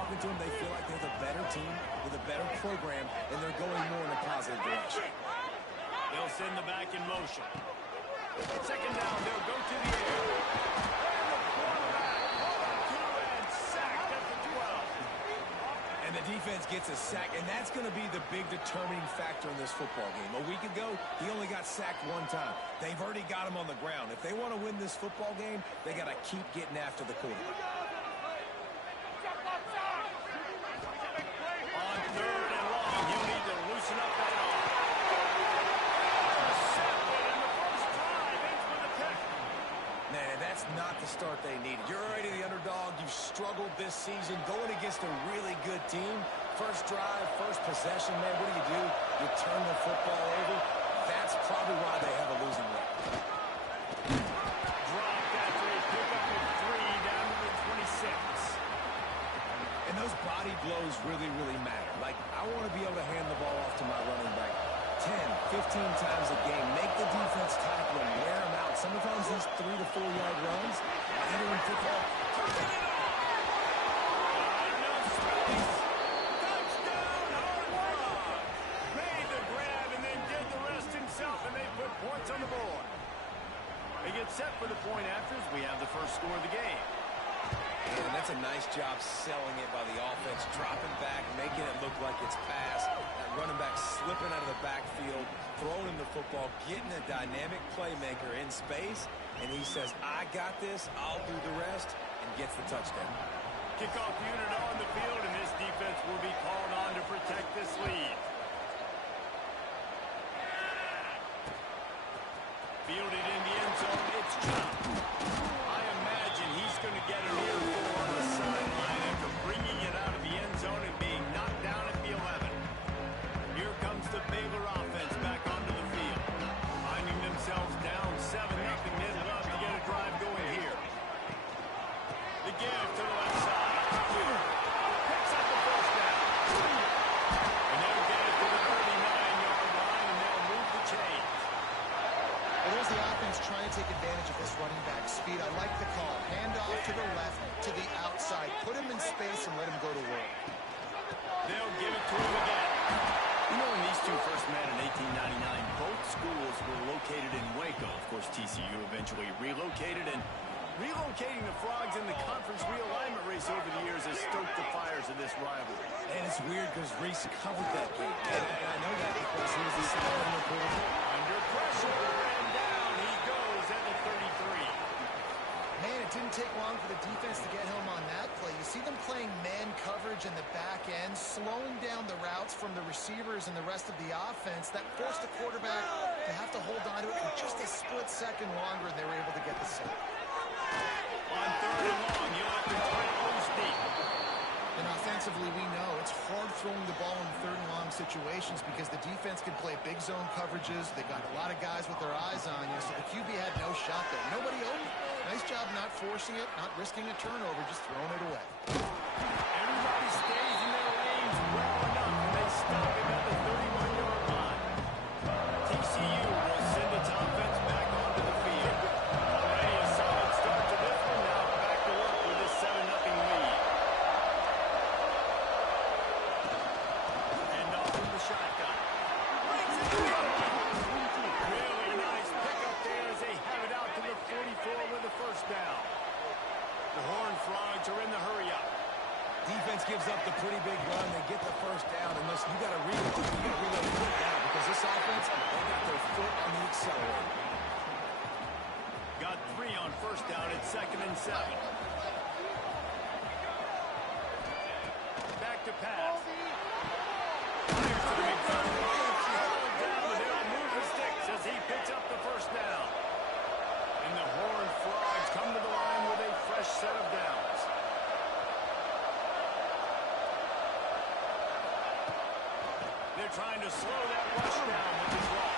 talking to them, they feel like they're the better team with a better program, and they're going more in a positive direction. They'll send the back in motion. Second down, they'll go to the air. And the quarterback brought to and sacked at the 12. And the defense gets a sack, and that's going to be the big determining factor in this football game. A week ago, he only got sacked one time. They've already got him on the ground. If they want to win this football game, they got to keep getting after the quarterback. On third and long, you need to loosen up that arm. Man, that's not the start they needed. You're already the underdog. You've struggled this season going against a really good team. First drive, first possession, man, what do? You turn the football over. That's probably why they have a losing record. Dropped after a pickup of 3 down to the 26. And those body blows really, really matter. Like, I want to be able to hand the ball off to my running back 10, 15 times a game. Make the defense tackle him, wear him out. Sometimes these 3 to 4 yard runs, entering football. Enough space. Touchdown, Horned Frog. Made the grab and then did the rest himself, and they put points on the board. They get set for the point afters. We have the first score of the game. And that's a nice job selling it by the offense, dropping back, making it look like it's pass. That running back slipping out of the backfield, throwing him the football, getting a dynamic playmaker in space, and he says, I got this, I'll do the rest, and gets the touchdown. Kickoff unit on the field, and this defense will be called on to protect this lead. Fielded in the end zone, it's Chubb. I imagine he's going to get an earful on the sideline after bringing it out of the end zone and being knocked down at the 11. Here comes the Baylor offense back onto the field. Finding themselves down 7-0, they'd love to get a drive going here. The give to the left side. Picks up the first down. And they'll get it to the 39-yard line, and they'll move the chains. Well, there's the offense trying to take advantage of this running back speed. I like the call. Hand off to the left, to the outside. Put him in space and let him go to work. They'll give it to him again. You know, when these two first met in 1899, both schools were located in Waco. Of course, TCU eventually relocated, and relocating the Frogs in the conference realignment race over the years has stoked the fires of this rivalry. And it's weird because Reese covered that game. And I know that because he was the starting reporter. Under pressure, and down he goes at the 33. Man, it didn't take long for the defense to get home on that play. You see them playing man coverage in the back end, slowing down the routes from the receivers and the rest of the offense. That forced the quarterback to have to hold on to it for just a split second longer, and they were able to get the sack. On third and long, you'll have to turn it loose deep. And offensively, we know it's hard throwing the ball in third and long situations because the defense can play big zone coverages. They got a lot of guys with their eyes on you, so the QB had no shot there. Nobody owned it. Nice job not forcing it, not risking a turnover, just throwing it away. Everybody stays in their lanes well enough, and they stop him at the 31-yard line. TCU will send its offense back onto the field. Already a solid start to this one. Now back to work with a 7-0 lead. And off from the shotgun. Really nice pickup there as they have it out to the 44 with the first down. The Horned Frogs are in the hurry-up. Defense gives up the pretty big run. They get the first down. And listen, you got to reload it down because this offense, they got their foot on the accelerator. Got 3 on first down at 2nd and 7. Back to pass. Fires to the big down, but they'll move the sticks as he picks up the first down. And the Horned Frogs come to the line with a fresh set of downs. They're trying to slow that rush down with the draw.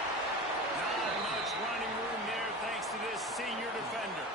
Not much running room there thanks to this senior defender.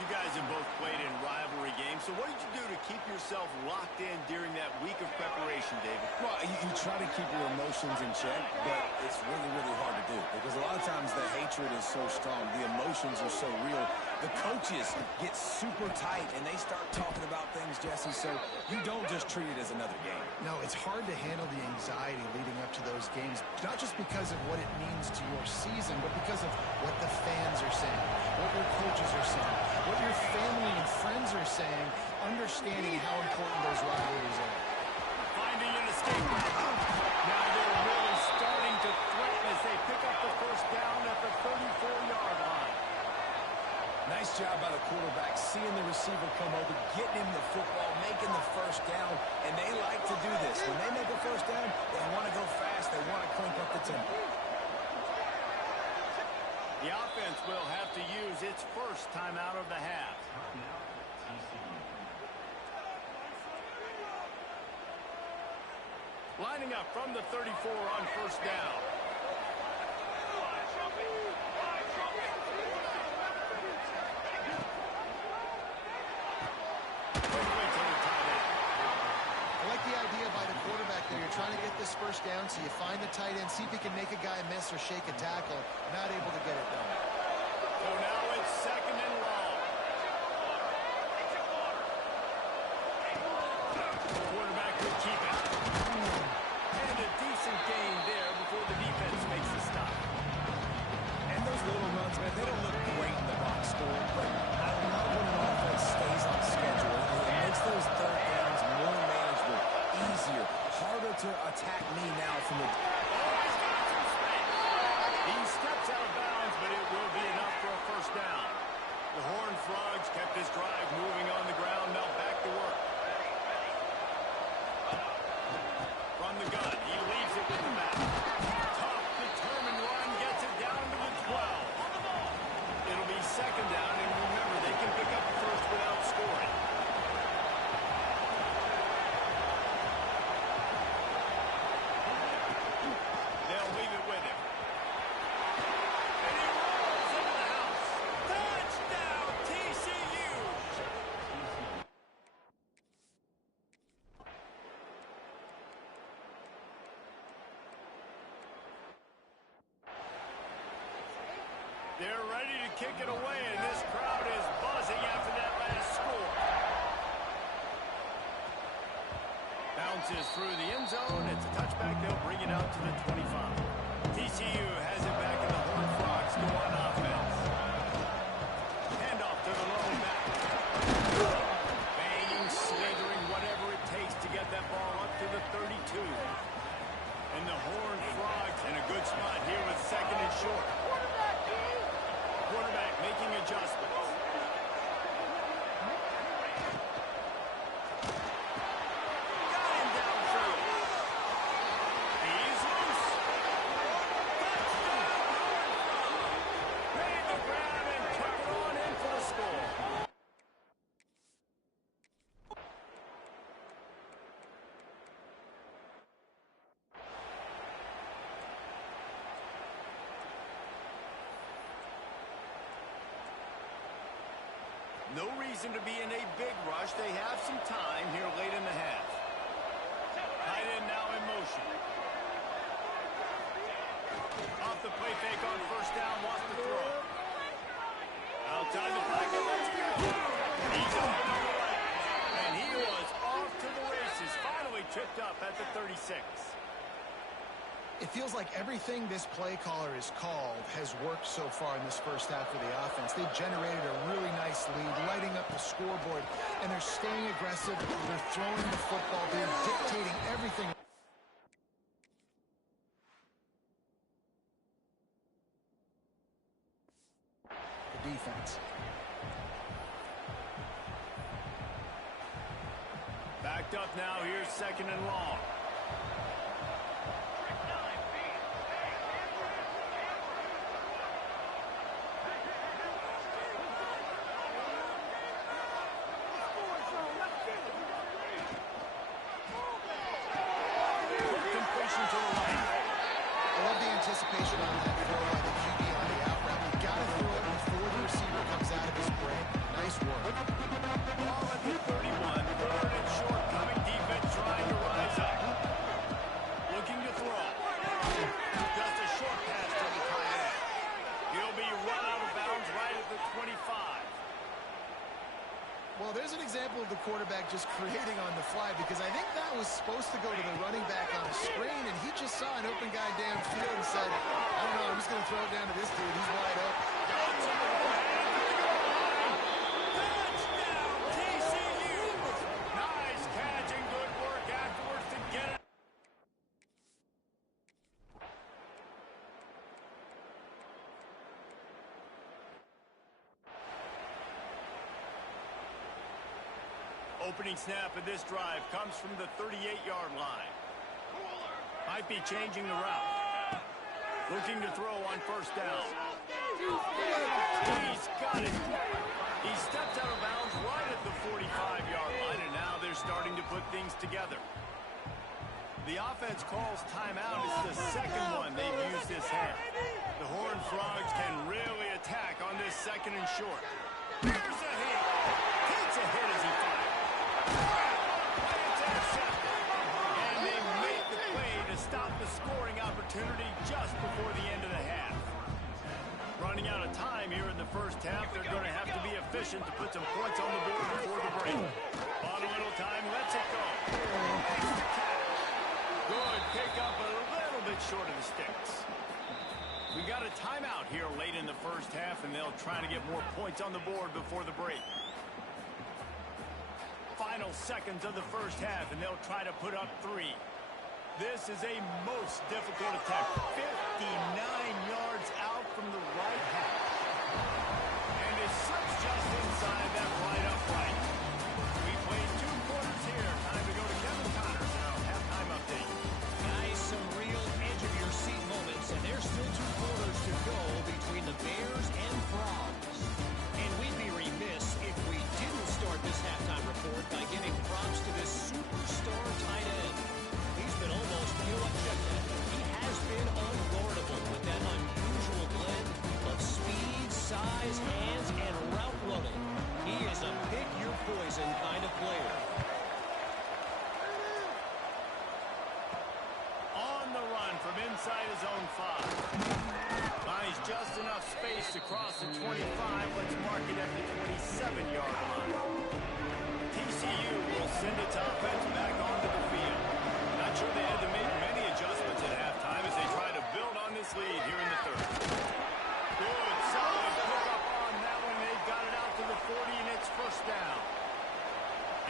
You guys have both played in rivalry games, so what did you do to keep yourself locked in during that week of preparation, David? Well, you try to keep your emotions in check, but it's really, really hard to do because a lot of times the hatred is so strong, the emotions are so real The coaches get super tight, and they start talking about things, Jesse, so you don't just treat it as another game. No, it's hard to handle the anxiety leading up to those games, not just because of what it means to your season, but because of what the fans are saying, what your coaches are saying, what your family and friends are saying, understanding how important those rivalries are. Finding an escape route. Now they're really starting to threaten as they pick up the first down at the 34-yard line. Nice job by the quarterback, seeing the receiver come over, getting him the football, making the first down, and they like to do this. When they make a first down, they want to go fast, they want to crank up the tempo. The offense will have to use its first timeout of the half. Lining up from the 34 on first down. You're trying to get this first down, so you find the tight end, see if he can make a guy miss or shake a tackle. Not able to get it done. So now it's second and long. Quarterback will keep it. And a decent gain there before the defense makes the stop. And those little runs, man, they don't look great in the box score, but I love when an offense stays on schedule. It makes those third downs more manageable, easier, harder to attack me now from the... He steps out of bounds, but it will be enough for a first down. The Horned Frogs kept his drive moving on the ground, now back to work. From the gun, he leaves it with the back. Tough, determined run, gets it down to the 12. It'll be second down, and remember, they can pick up the first without scoring. They're ready to kick it away, and this crowd is buzzing after that last score. Bounces through the end zone. It's a touchback. They'll bring it out to the 25. TCU has it back, and the Horned Frogs go on offense. Handoff to the lone back. Banging, slithering, whatever it takes to get that ball up to the 32. And the Horned Frogs in a good spot here with second and short. Quarterback making adjustments. Got him downfield. He's loose. Touchdown! Made the grab and took it on in for the score. No reason to be in a big rush. They have some time here late in the half. Tight end now in motion. Off the play fake on first down, wants to throw. Outside the pocket, let's go. He's on the right. And he was off to the races. Finally tripped up at the 36. It feels like everything this play caller has called has worked so far in this first half of the offense. They've generated a really nice lead, lighting up the scoreboard, and they're staying aggressive. They're throwing the football. They're dictating everything. The defense. Backed up now. Here's second and long. Anticipation on that throw by the QB on the out route. You got to throw it before the receiver comes out of his break. Nice work. Ball at the 31. Third and short. Coming defense trying to rise up. Looking to throw. Just a short pass to the tight end. He'll be run out of bounds right at the 25. just creating on the fly, because I think that was supposed to go to the running back on a screen, and he just saw an open guy downfield and said, I don't know, I'm just going to throw it down to this dude. He's wide open. Touchdown, TCU! Nice catch and good work afterwards to get it. Opening snap of this drive comes from the 38-yard line. Might be changing the route. Looking to throw on first down. He's got it. He stepped out of bounds right at the 45-yard line, and now they're starting to put things together. The offense calls timeout. It's the second one they've used this half. The Horned Frogs can really attack on this second and short. Here's a hit. Takes a hit as he fires. It's intercepted. And they make the play to stop the scoring opportunity just before the end of the half. Running out of time here in the first half, they're going to have to be efficient to put some points on the board before the break. On a little time, lets it go. Good pick up, a little bit short of the sticks. We got a timeout here late in the first half, and they'll try to get more points on the board before the break. Final seconds of the first half, and they'll try to put up 3. This is a most difficult attack. 59 yards out from the right half. And it slips just inside that right upright. We played 2 quarters here. Time to go to Kevin Connors and our halftime update. Guys, some real edge-of-your-seat moments, and there's still 2 quarters to go between the Bears and Frogs. And we'd be remiss if we didn't start this halftime report by giving props to this superstar tight end. He's been almost, you know what, check that. He has been unguardable with that unusual blend of speed, size, hands, and route running. He is a pick-your-poison kind of player. On the run from inside his own 5. Finds just enough space to cross the 25. Let's mark it at the 27-yard line. TCU will send its offense back onto the field. Not sure they had to make many adjustments at halftime as they try to build on this lead here in the third. Good, solid pick up on that one. They've got it out to the 40, and it's first down.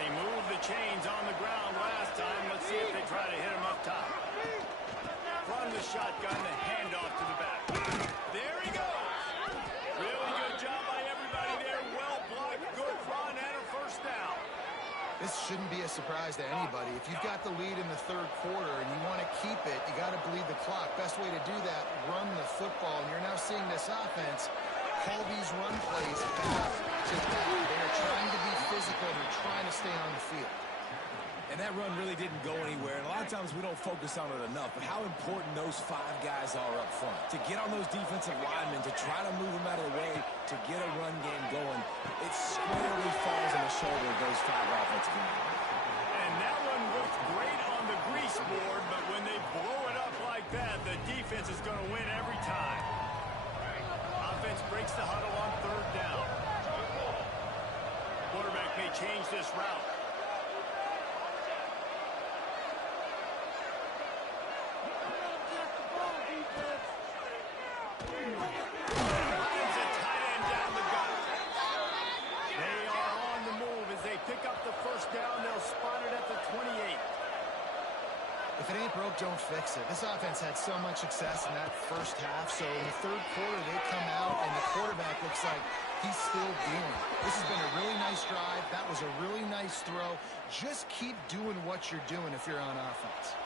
They moved the chains on the ground last time. Let's see if they try to hit him up top. From the shotgun, the handoff to the back. There he goes. Really good job by everybody there. Well blocked, good run, and a first down. This shouldn't be a surprise to anybody. If you've got the lead in the third quarter and you want to keep it, you got to bleed the clock. Best way to do that, run the football. And you're now seeing this offense call these run plays back to back. They're trying to be physical. They're trying to stay on the field. And that run really didn't go anywhere. And a lot of times we don't focus on it enough. But how important those 5 guys are up front. To get on those defensive linemen, to try to move them out of the way, to get a run game going, it squarely falls on the shoulder of those 5 offensive linemen. And that one looked great on the grease board, but when they blow it up like that, the defense is going to win every time. Offense breaks the huddle on third down. Quarterback may change this route. If it ain't broke, don't fix it. This offense had so much success in that first half, so in the third quarter they come out and the quarterback looks like he's still dealing. This has been a really nice drive. That was a really nice throw. Just keep doing what you're doing if you're on offense.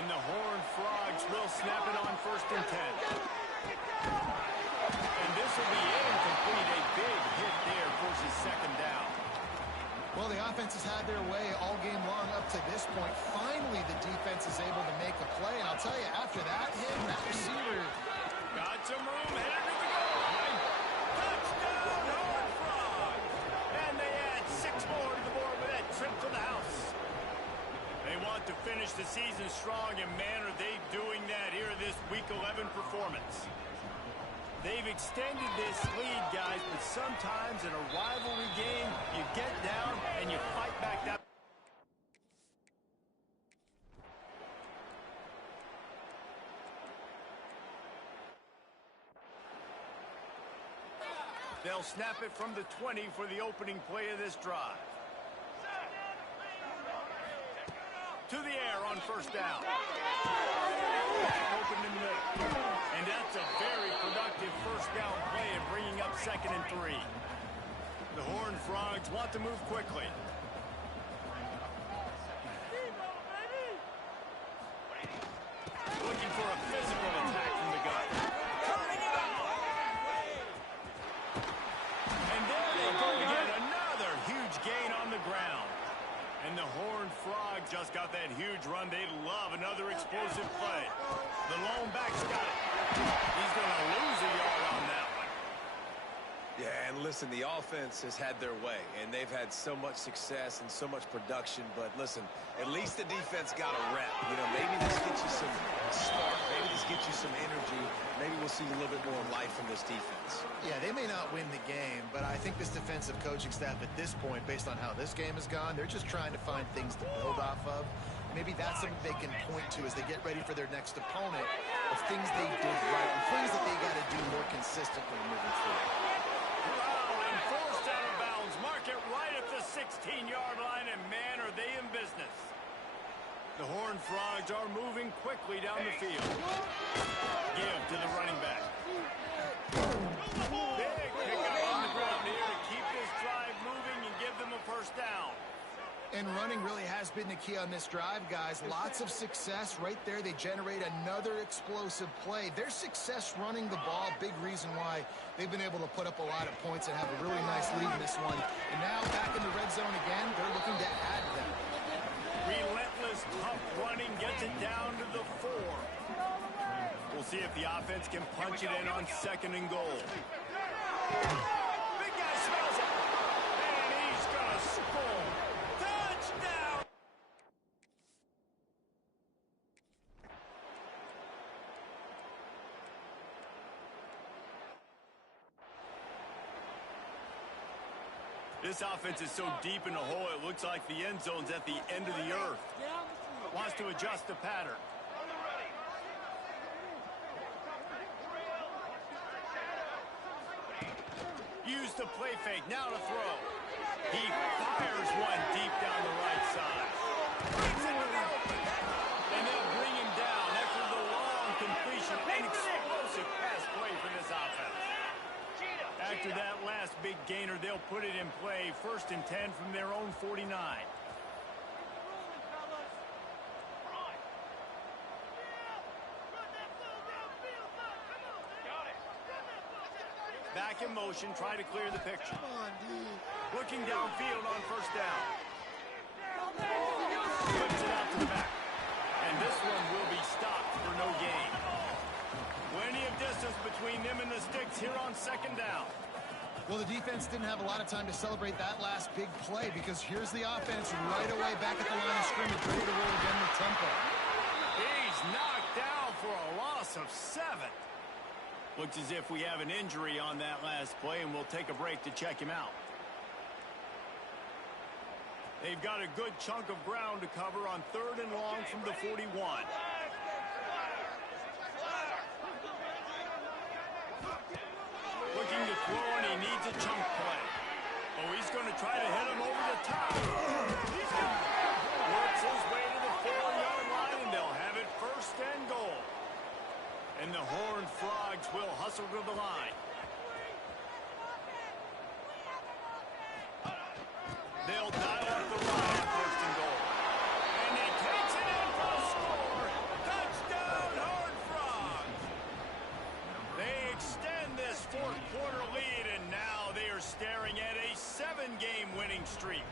And the Horned Frogs will snap it on 1st and 10. And this will be incomplete. A big hit there forces 2nd down. Well, the offense has had their way all game long up to this point. Finally, the defense is able to make a play. And I'll tell you, after that hit, that receiver got some room, headed to the goal line. Touchdown, Horned Frogs. And they add 6 more to the board with that trip to the house. They want to finish the season strong, and man, are they doing that here in this Week 11 performance. They've extended this lead, guys, but sometimes in a rivalry game, you get down and you fight back that. They'll snap it from the 20 for the opening play of this drive. To the air on first down. Back open in the middle. And that's a very productive first down play and bringing up 2nd and 3. The Horned Frogs want to move quickly. Looking for a physical attack from the gut. And there they go again. Another huge gain on the ground. And the Horned Frog just got that huge run. They love another explosive play. The lone back's got it. He's going to lose a yard on that one. Yeah, and listen, the offense has had their way, and they've had so much success and so much production. But listen, at least the defense got a rep. You know, maybe this gets you some spark. Maybe this gets you some energy. Maybe we'll see a little bit more life from this defense. Yeah, they may not win the game, but I think this defensive coaching staff at this point, based on how this game has gone, they're just trying to find things to build off of. Maybe that's something they can point to as they get ready for their next opponent of things they did right and things that they got to do more consistently moving forward. Wow, and forced out of bounds. Mark it right at the 16-yard line, and man, are they in business. The Horned Frogs are moving quickly down the field. Give to the running back. Big pickup on the ground here to keep this drive moving and give them a first down. And running really has been the key on this drive, guys. Lots of success right there. They generate another explosive play. Their success running the ball, big reason why they've been able to put up a lot of points and have a really nice lead in this one. And now back in the red zone again, they're looking to add that. Relentless, tough running gets it down to the 4. We'll see if the offense can punch it in on 2nd and goal. Big guy smells it. And he's going to score. Touchdown! This offense is so deep in the hole, it looks like the end zone's at the end of the earth. Wants to adjust the pattern. Use the play fake, now to throw. He fires one deep down the right side. Brings it to the open. And they'll bring him down after the long completion. An explosive pass play for this offense. After that last big gainer, they'll put it in play. 1st and 10 from their own 49. Back in motion, try to clear the picture. Looking downfield on first down. Flips it out to the back. And this one will be stopped for no gain. Plenty of distance between them and the sticks here on 2nd down. Well, the defense didn't have a lot of time to celebrate that last big play because here's the offense right away back at the line of scrimmage, ready to roll again with tempo. He's knocked down for a loss of 7. Looks as if we have an injury on that last play, and we'll take a break to check him out. They've got a good chunk of ground to cover on 3rd and long from the 41. Looking to throw, and he needs a chunk play. Oh, he's going to try to hit him over the top. He's going to works his way to the 4-yard line, and they'll have it 1st and goal. And the Horned Frogs will hustle to the line. They'll dial up the line on 1st and goal. And he takes it in for a score. Touchdown, Horned Frogs. They extend this 4th quarter lead, and now they are staring at a 7-game winning streak.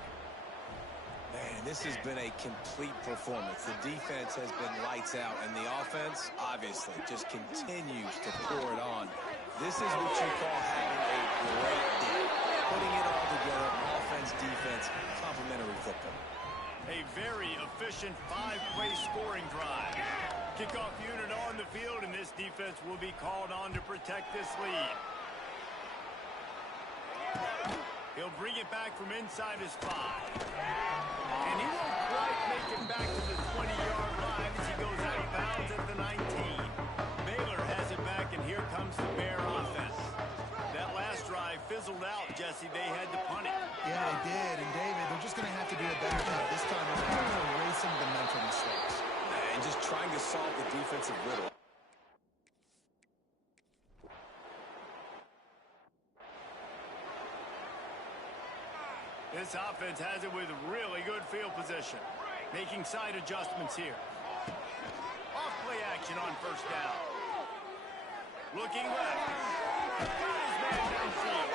Man, this has been a complete performance. The defense has been lights out, and the offense, obviously, just continues to pour it on. This is what you call having a great day. Putting it all together, offense, defense, complementary football. A very efficient 5-play scoring drive. Kickoff unit on the field, and this defense will be called on to protect this lead. He'll bring it back from inside his 5. And he won't quite make it back to the 20-yard line as he goes out of bounds at the 19. Baylor has it back, and here comes the Bear offense. That last drive fizzled to solve the defensive riddle. This offense has it with really good field position. Making side adjustments here. Off-play action on first down. Looking left. Got his man downfield.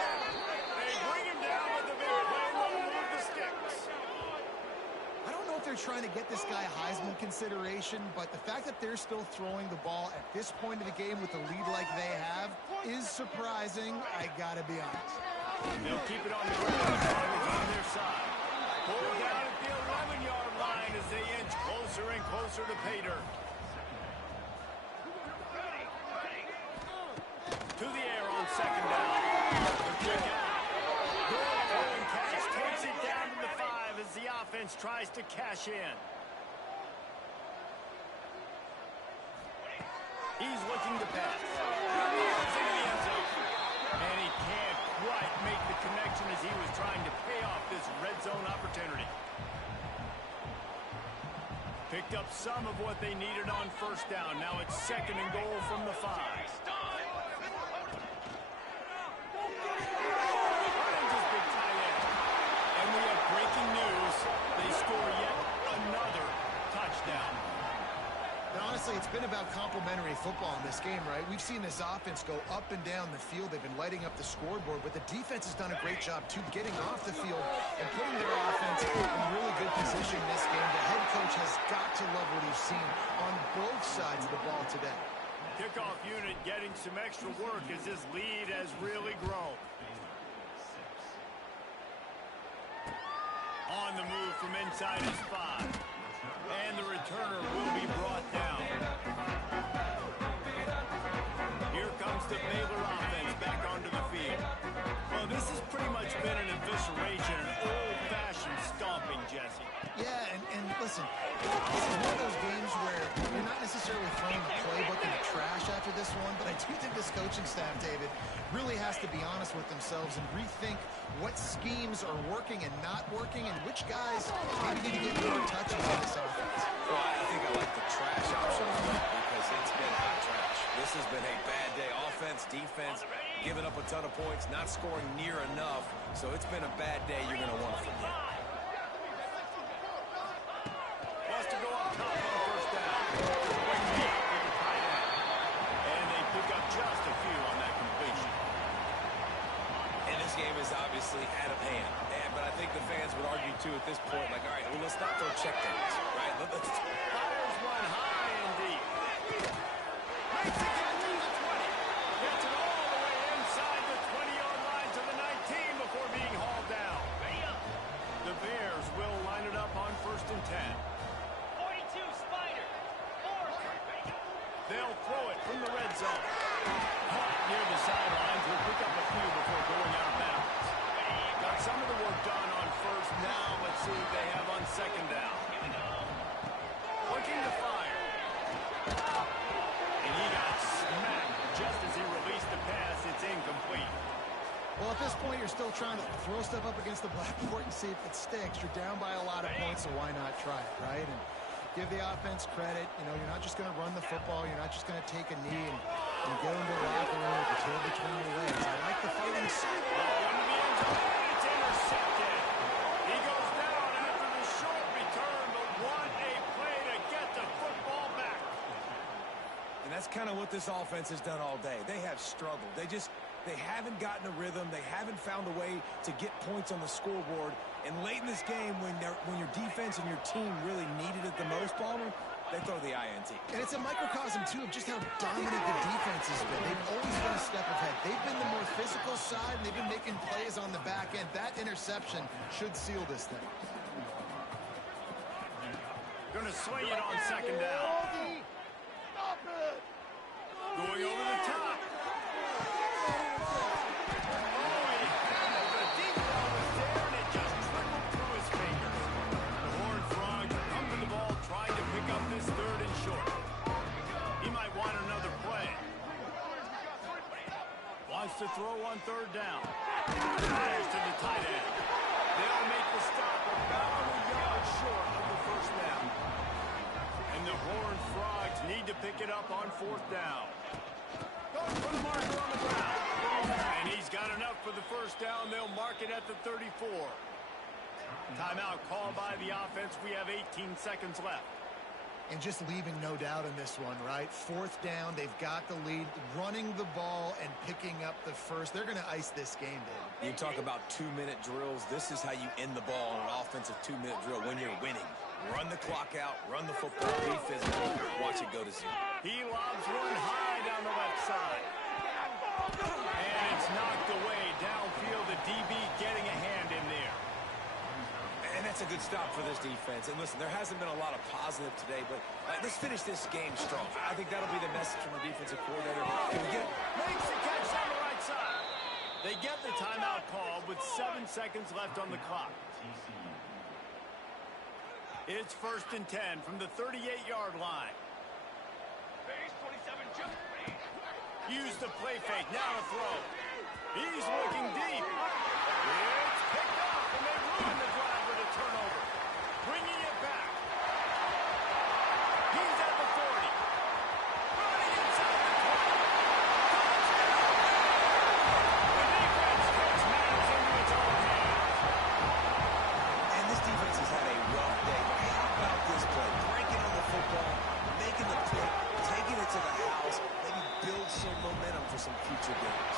They bring him down, but the big play will move the sticks. I don't know if they're trying to get this guy Heisman consideration, but the fact that they're still throwing the ball at this point of the game with a lead like they have is surprising, I gotta be honest. They'll keep it on the ground. It's on their side. Pull down at the 11-yard line as they inch closer and closer to pay dirt. To the air on second down. The quick out. Good throwing catch takes it down to the 5 as the offense tries to cash in. He's looking to pass. Into the end zone. And he can't quite make the connection as he was trying to pay off this red zone opportunity. Picked up some of what they needed on first down. Now it's second and goal from the 5. And we have breaking news. They score yet another touchdown. And honestly, it's been about complementary football in this game, right? We've seen this offense go up and down the field. They've been lighting up the scoreboard, but the defense has done a great job, too, getting off the field and putting their offense in really good position in this game. The head coach has got to love what he's seen on both sides of the ball today. Kickoff unit getting some extra work as this lead has really grown. On the move from inside his 5. And the returner will be brought down. Here comes the Baylor offense back onto the field. Well, this has pretty much been an evisceration, an old-fashioned stomping, Jesse. Yeah, and listen, this is one of those games where you're not necessarily throwing the playbook in the trash after this one, but I do think this coaching staff, David, really has to be honest with themselves and rethink what schemes are working and not working and which guys maybe need to get more touches on this offense. Well, I think I like the trash option on that because it's been hot trash. This has been a bad day. Offense, defense, giving up a ton of points, not scoring near enough. So it's been a bad day you're going to want to forget. Wants to go up top on first down. Quick deep to the tight end. And they pick up just a few on that completion. And this game is obviously out of hand. But I think the fans would argue, too, at this point, like, all right, well, let's not throw check downs, right? Fires one high and deep. Makes the catch at the 20. Gets it all the way inside the 20-yard line to the 19 before being hauled down. The Bears will line it up on first and 10. 42 Spider. They'll throw it from the red zone. Caught near the sidelines. Will pick up a few before going out of bounds. Got some of the work done on first. Now let's see what they have on second down. Looking to fire. And he got smacked just as he released the pass. It's incomplete. Well, at this point, you're still trying to throw stuff up against the blackboard and see if it sticks. You're down by a lot of points, so why not try it, right? And give the offense credit. You know, you're not just going to run the football. You're not just going to take a knee and go into the locker room with the tail between your legs. I like the fighting. Into the end zone. It's intercepted. He goes down after the short return, but what a play to get the football back. And that's kind of what this offense has done all day. They have struggled. They haven't gotten a rhythm. They haven't found a way to get points on the scoreboard. And late in this game, when your defense and your team really needed it the most, Palmer, they throw the INT. And it's a microcosm, too, of just how dominant the defense has been. They've always been a step ahead. They've been the more physical side, and they've been making plays on the back end. That interception should seal this thing. Going to swing it on second down. Going over the top. To throw on third down. Fires to the tight end. They'll make the stop about a yard short of the first down. And the the Horned Frogs need to pick it up on 4th down. Going for the marker on the ground. And he's got enough for the first down. They'll mark it at the 34. Timeout called by the offense. We have 18 seconds left. And just leaving no doubt in this one, right? 4th down, they've got the lead, running the ball and picking up the first. They're going to ice this game, Dave. You talk about 2-minute drills. This is how you end the ball on an offensive 2-minute drill when you're winning. Run the clock out, run the football, be physical, watch it go to 0. He lobs one high down the left side. And it's knocked away downfield. The DB getting a hand in there. And that's a good stop for this defense. And listen, there hasn't been a lot of positive today, but let's finish this game strong. I think that'll be the message from the defensive coordinator. Can we get it? Makes the catch on the right side. They get the timeout called with 7 seconds left on the clock. It's 1st and 10 from the 38-yard line. Use the play fake. Now to throw. He's looking deep. It's picked up, and they ruin the drive with a turnover. Bringing it back. He's at the 40. Running inside the 20. The defense takes matters into its own hands. And this defense has had a rough day. But how about this play? Breaking on the football, making the pick, taking it to the house, maybe build some momentum for some future games.